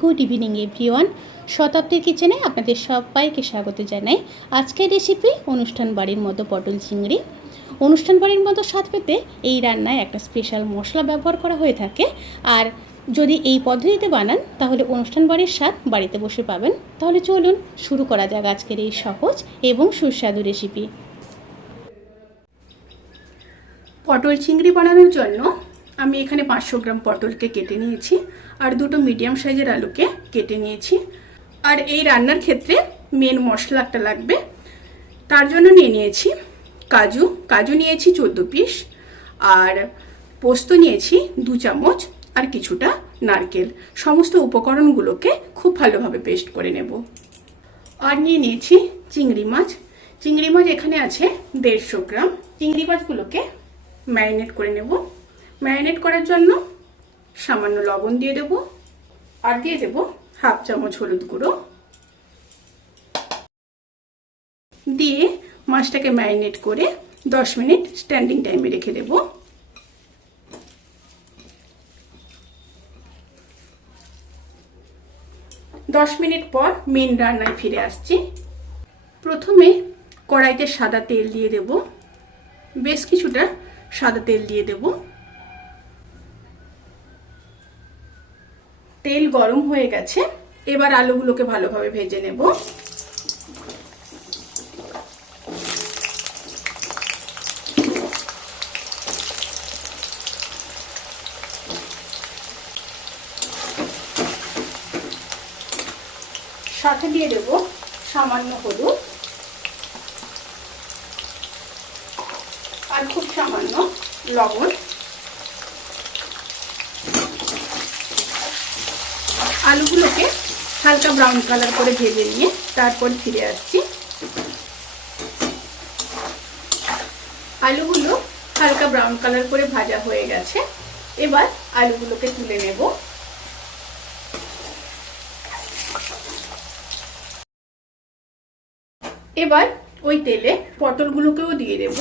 Good evening everyone. শতাব্দীর কিচেনে আপনাদের সবাইকে স্বাগত জানাই। আজকের রেসিপি অনুষ্ঠান বাড়ির মতো পটল চিংড়ি। অনুষ্ঠান বাড়ির মতো স্বাদ পেতে এই রান্নায় একটা স্পেশাল মশলা ব্যবহার করা হয়ে থাকে, আর যদি এই পদ্ধতিতে বানান তাহলে অনুষ্ঠান বাড়ির স্বাদ বাড়িতে বসে পাবেন। তাহলে চলুন শুরু করা যাক আজকের এই সহজ এবং সুস্বাদু রেসিপি। পটল চিংড়ি বানানোর জন্য আমি এখানে 500 গ্রাম পটলকে কেটে নিয়েছি আর দুটো মিডিয়াম সাইজের আলুকে কেটে নিয়েছি। আর এই রান্নার ক্ষেত্রে মেন মশলা একটা লাগবে, তার জন্য নিয়ে নিয়েছি কাজু নিয়েছি 14 পিস, আর পোস্ত নিয়েছি 2 চামচ, আর কিছুটা নারকেল। সমস্ত উপকরণগুলোকে খুব ভালোভাবে পেস্ট করে নেব। আর নিয়ে নিয়েছি চিংড়ি মাছ এখানে আছে 150 গ্রাম। চিংড়ি মাছগুলোকে ম্যারিনেট করে নেব। ম্যারিনেট করার জন্য সামান্য লবণ দিয়ে দেব, আর দিয়ে দেব হাফ চামচ হলুদ গুঁড়ো। দিয়ে মাছটাকে ম্যারিনেট করে 10 মিনিট স্ট্যান্ডিং টাইমে রেখে দেব। দশ মিনিট পর মেন রান্নায় ফিরে আসছি। প্রথমে কড়াইতে সাদা তেল দিয়ে দেব, বেশ কিছুটা সাদা তেল দিয়ে দেব। তেল গরম হয়ে গেছে, এবার আলুগুলোকে ভালোভাবে ভেজে নেব। সাথে দিয়ে দেব সামান্য হলুদ আর খুব সামান্য লবণ। আলুগুলোকে হালকা ব্রাউন কালার করে ভেজে নিয়ে তারপর ফিরে আসছি। আলুগুলো হালকা ব্রাউন কালার করে ভাজা হয়ে গেছে, এবার আলুগুলোকে তুলে নেব। এবার ওই তেলে পটলগুলোকেও দিয়ে দেব।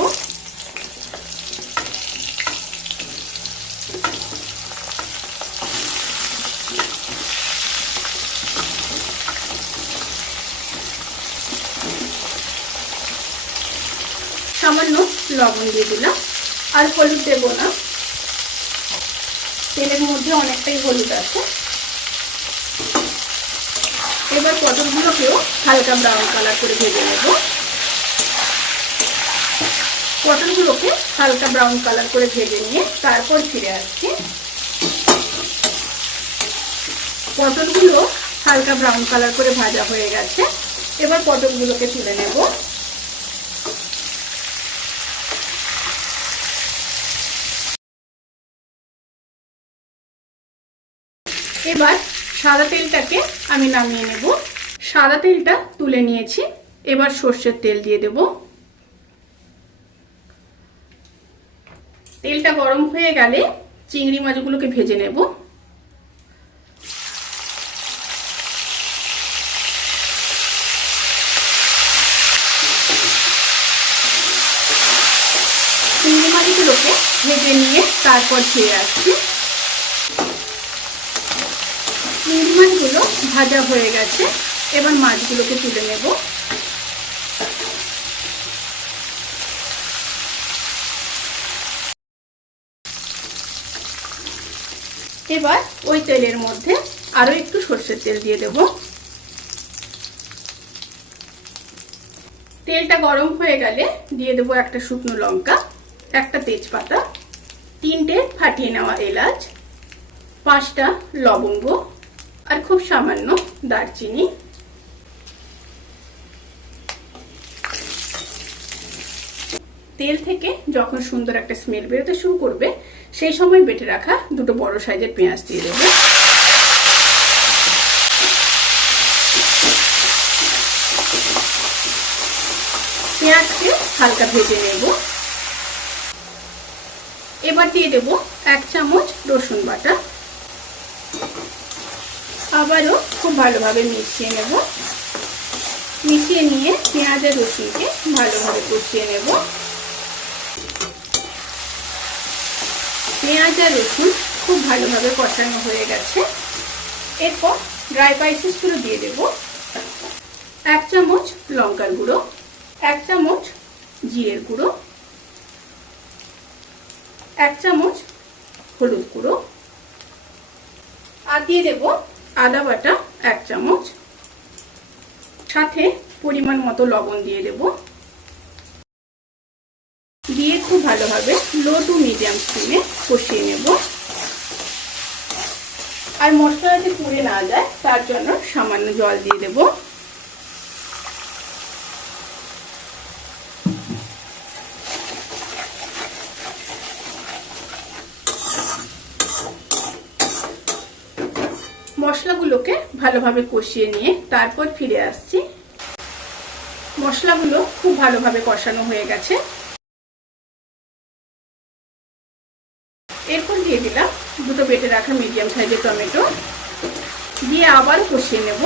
সামান্য লবণ দিয়ে দিলাম, আর হলুদ দেব না, তেলের মধ্যে অনেকটাই হলুদ আছে। এবার পটলগুলোকেও হালকা ব্রাউন কালার করে ভেজে নেব। পটলগুলোকে হালকা ব্রাউন কালার করে ভেজে নিয়ে তারপর ফিরে আসছি। পটলগুলো হালকা ব্রাউন কালার করে ভাজা হয়ে গেছে, এবার পটলগুলোকে তুলে নেব। এবার সাদা তেলটাকে আমি নামিয়ে নেব। সাদা তেলটা তুলে নিয়েছি, এবার সর্ষের তেল দিয়ে দেব। তেলটা গরম হয়ে গেলে চিংড়ি মাছগুলোকে ভেজে নেব। চিংড়ি মাছগুলোকে ভেজে নিয়ে তারপর ফিরে আসছি। চিংড়ি মাছগুলো ভাজা হয়ে গেছে, এবার মাছগুলোকে তুলে নেব। এবার ওই তেলের মধ্যে আরো একটু সরষের তেল দিয়ে দেব। তেলটা গরম হয়ে গেলে দিয়ে দেব একটা শুকনো লঙ্কা, একটা তেজপাতা, 3টে ফাটিয়ে নেওয়া এলাচ, 5টা লবঙ্গ, আর খুব সামান্য দারচিনি। তেল থেকে যখন সুন্দর একটা স্মেল বেরোতে শুরু করবে, সেই সময় বেটে রাখা দুটো বড় সাইজের পেঁয়াজ দিয়ে দেব। পেঁয়াজকে হালকা ভেজে নেব। এবার দিয়ে দেব 1 চামচ রসুন বাটা। আবারও খুব ভালোভাবে মিশিয়ে নেব। মিশিয়ে নিয়ে পেঁয়াজ আর রসুনকে ভালোভাবে কষিয়ে নেব। পেঁয়াজ আর রসুন খুব ভালোভাবে কষানো হয়ে গেছে, এরপর ড্রাই স্পাইসেসগুলো দিয়ে দেব। 1 চামচ লঙ্কার গুঁড়ো, 1 চামচ জিরের গুঁড়ো, 1 চামচ হলুদ গুঁড়ো, আর দিয়ে দেব আদা বাটা 1 চামচ, সাথে পরিমাণ মতো লবণ দিয়ে দেব। দিয়ে খুব ভালোভাবে লো টু মিডিয়াম ফ্লেমে কষিয়ে নেব। আর মশলা যাতে পুড়ে না যায় তার জন্য সামান্য জল দিয়ে দেব। মশলাগুলোকে ভালোভাবে কষিয়ে নিয়ে তারপর ফিরে আসছি। মশলাগুলো খুব ভালোভাবে কষানো হয়ে গেছে। এরপর দিয়ে দিলাম দুটো বেটে রাখা মিডিয়াম সাইজের টমেটো, দিয়ে আবার কষিয়ে নেব।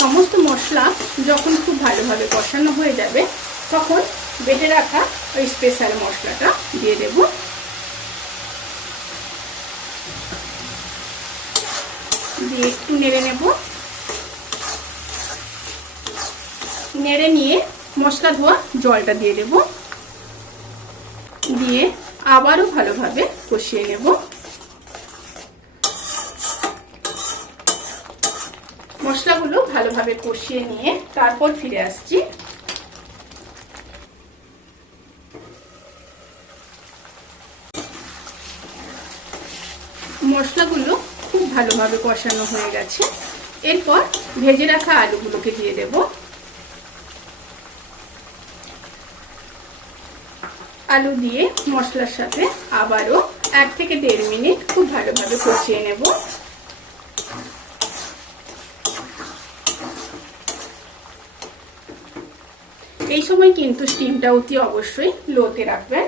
সমস্ত মশলা যখন খুব ভালোভাবে কষানো হয়ে যাবে তখন বেটে রাখা ওই স্পেশাল মশলাটা দিয়ে দেব। দিয়ে একটু নেড়ে নেব। নেড়ে নিয়ে মশলা ধোয়া জলটা দিয়ে দেব। দিয়ে আবারও ভালোভাবে কষিয়ে নেব। মশলাগুলো ভালোভাবে কষিয়ে নিয়ে তারপর ফিরে আসছি। মশলাগুলো খুব ভালোভাবে কষানো হয়ে গেছে। এরপর ভেজে রাখা আলুগুলোকে দিয়ে দেব। আলু দিয়ে মশলার সাথে আবারও 1 থেকে 1.5 মিনিট খুব ভালোভাবে কষিয়ে নেব। এই সময় কিন্তু স্টিমটা অতি অবশ্যই লোতে রাখবেন।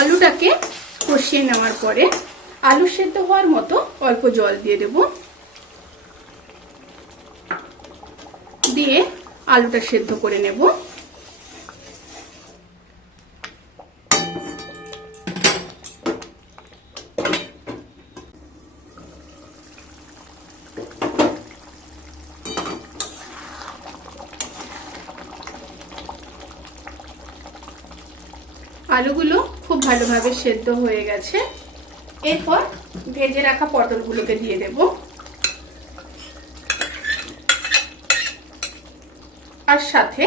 আলুটাকে কষিয়ে নেওয়ার পরে আলু সেদ্ধ হওয়ার মতো অল্প জল দিয়ে দেব। দিয়ে আলুটা সেদ্ধ করে নেব। আলুগুলো খুব ভালোভাবে সেদ্ধ হয়ে গেছে। এরপর ভেজে রাখা পটলগুলোকে দিয়ে দেব। আর সাথে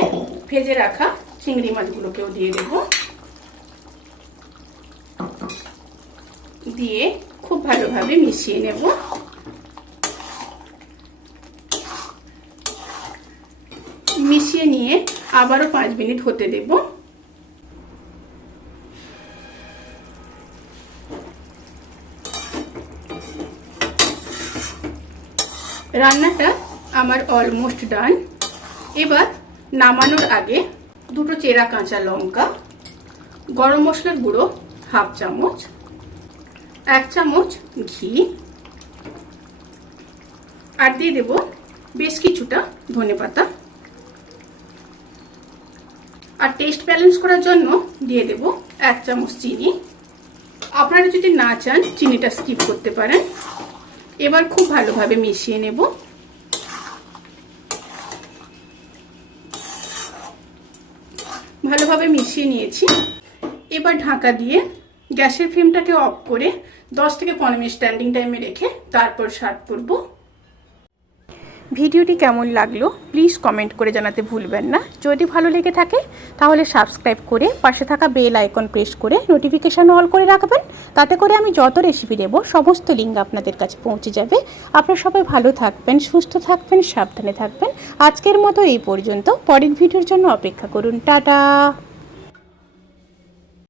ভেজে রাখা চিংড়ি মাছগুলোকেও দিয়ে দেব। দিয়ে খুব ভালোভাবে মিশিয়ে নেব। মিশিয়ে নিয়ে আবারও 5 মিনিট হতে দেব। রান্নাটা আমার অলমোস্ট ডান। এবার নামানোর আগে দুটো চেরা কাঁচা লঙ্কা, গরম মশলার গুঁড়ো 1/2 চামচ, 1 চামচ ঘি, আর দিয়ে দেব বেশ কিছুটা ধনেপাতা। আর টেস্ট ব্যালেন্স করার জন্য দিয়ে দেব 1 চামচ চিনি। আপনারা যদি না চান চিনিটা স্কিপ করতে পারেন। এবার খুব ভালোভাবে মিশিয়ে নেব। ভালোভাবে মিশিয়ে নিয়েছি। এবার ঢাকা দিয়ে গ্যাসের ফ্লেমটাকে অফ করে 10 থেকে 15 মিনিট স্ট্যান্ডিং টাইমে রেখে তারপর সার্ভ করব। ভিডিওটি কেমন লাগলো প্লিজ কমেন্ট করে জানাতে ভুলবেন না। যদি ভালো লেগে থাকে তাহলে সাবস্ক্রাইব করে পাশে থাকা বেল আইকন প্রেস করে নোটিফিকেশান অল করে রাখবেন। তাতে করে আমি যত রেসিপি দেব সমস্ত লিঙ্ক আপনাদের কাছে পৌঁছে যাবে। আপনারা সবাই ভালো থাকবেন, সুস্থ থাকবেন, সাবধানে থাকবেন। আজকের মতো এই পর্যন্ত। পরের ভিডিওর জন্য অপেক্ষা করুন। টাটা।